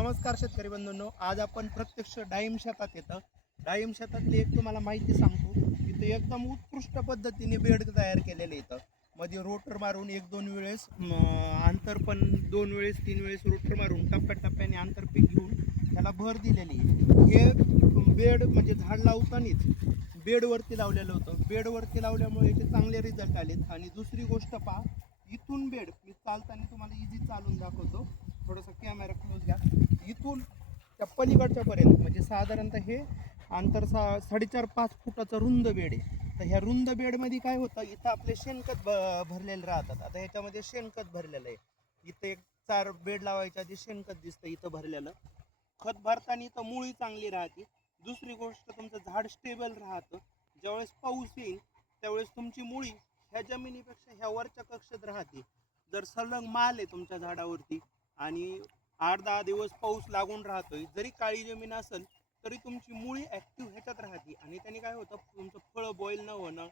नमस्कार शेतकरी बंधूंनो, आज आपण प्रत्यक्ष डाळिंब शेतात येतं. डाळिंब शेतातली एक तुम्हाला माहिती सांगतो. इथं एकदम उत्कृष्ट पद्धतीने बेड तयार केलेले इथं मध्ये रोटर मारून एक दोन वेळेस अंतर पण 2 वेळेस 3 वेळेस रोटर मारून टप्प्याटप्प्याने आंतरपीक घेऊन त्याला भर दिलेली आहे. हे बेड म्हणजे झाड लावतानाच बेडवरती लावलेलं होतं. बेडवरती लावल्यामुळे याचे चांगले रिझल्ट आलेत. आणि दुसरी गोष्ट पहा, इथून बेड मी चालताना तुम्हाला इझी चालून दाखवतो. थोडंसं कॅमेरा क्लोज घ्या. इथून त्या पलीकडच्या पर्यंत म्हणजे साधारणतः हे अंतर 4.5-5 फुटाचं रुंद बेड आहे. तर ह्या रुंद बेडमध्ये काय होतं, इथं आपले शेणखत भरलेले राहतात. आता ह्याच्यामध्ये शेणखत भरलेलं आहे. इथं एक 4 बेड लावायच्या आधी शेणखत दिसतं इथं भरलेलं. खत भरताना इथं मुळी चांगली राहते. दुसरी गोष्ट, तुमचं झाड स्टेबल राहतं. ज्यावेळेस पाऊस येईल त्यावेळेस तुमची मुळी ह्या जमिनीपेक्षा ह्या वरच्या कक्षेत राहते. जर सलग माल आहे तुमच्या झाडावरती आणि 8-10 दिवस पाऊस लागून राहतोय, जरी काळी जमीन असेल तरी तुमची मुळी ॲक्टिव्ह ह्याच्यात राहते. आणि त्याने काय होतं, तुमचं फळं बॉईल न होणं,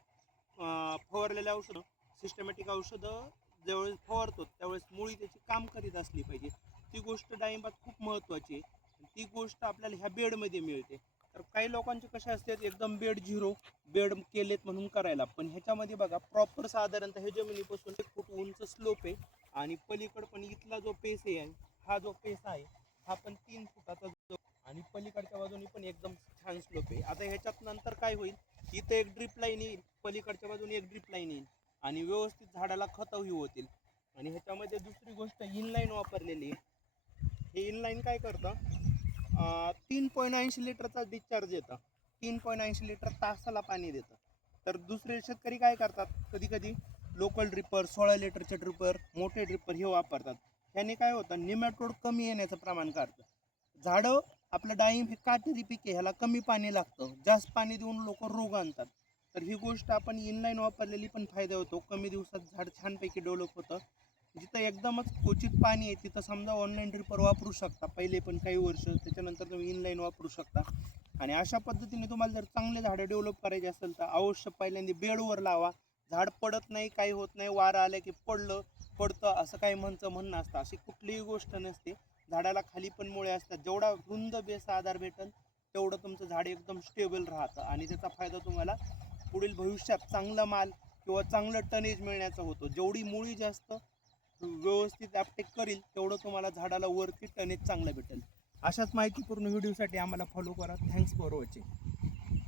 फवारलेल्या औषधं, सिस्टमॅटिक औषधं ज्यावेळेस फवारतो त्यावेळेस मुळी त्याची काम करीत असली पाहिजे. ती गोष्ट डाळिंबात खूप महत्त्वाची आहे. ती गोष्ट आपल्याला ह्या बेडमध्ये मिळते. तर काही लोकांचे कसे असतात, एकदम बेड झिरो बेड केलेत म्हणून करायला, पण ह्याच्यामध्ये बघा प्रॉपर साधारणतः हे जमिनीपासून 1 फूट उंच स्लोप आहे. आणि पलीकड पण इथला जो पेस आहे, हा जो पेस आहे हा पण 3 फुटाचा जो, आणि पलीकडच्या बाजूने पण एकदम छान स्लोप आहे. आता ह्याच्यात नंतर काय होईल, इथं एक ड्रिप लाईन येईल, पलीकडच्या बाजूने एक ड्रिप लाईन येईल आणि व्यवस्थित झाडाला खतही होतील. आणि ह्याच्यामध्ये दुसरी गोष्ट, इनलाईन वापरलेली आहे. हे इनलाईन काय करतं, 3.80 लिटरचा डिस्चार्ज येतं. 3.80 लिटर तासाला पाणी देतं. तर दुसरे शेतकरी काय करतात, कधी कधी लोकल ड्रिपर, 16 लिटरचे ड्रिपर, मोठे ड्रिपर हे वापरतात. ह्याने काय होतं, निमॅटोड कमी येण्याचं प्रमाण काढतं. झाडं, आपलं डाळिंब हे काटेरी पीक आहे, ह्याला कमी पाणी लागतं. जास्त पाणी देऊन लोक रोग आणतात. तर ही गोष्ट आपण इनलाईन वापरलेली पण फायदा होतो. कमी दिवसात झाड छानपैकी डेव्हलप होतं. जिथं एकदमच क्वचित पाणी आहे तिथं समजा ऑनलाईन ड्रिपर वापरू शकता पहिले पण काही वर्ष, त्याच्यानंतर तुम्ही इनलाईन वापरू शकता. आणि अशा पद्धतीने तुम्हाला जर चांगले झाडं डेव्हलप करायचे असेल तर अवश्य पहिल्यांदा बेडवर लावा. झाड पडत नाही, काही होत नाही, वारं आलं की पडतं असं काही म्हणणं असतं. अशी कुठलीही गोष्ट नसते. झाडाला खाली पण मुळे असतात. जेवढा रुंद बेस आधार भेटेल तेवढं तुमचं झाड एकदम स्टेबल राहतं आणि त्याचा फायदा तुम्हाला पुढील भविष्यात चांगला माल किंवा चांगलं टनेज मिळण्याचा होतो. जेवढी मुळी जास्त व्यवस्थित अपटेक करील तेवढं तुम्हाला झाडाला वरती टनेज चांगलं भेटेल. अशाच माहितीपूर्ण व्हिडिओसाठी आम्हाला फॉलो करा. Thanks for watching.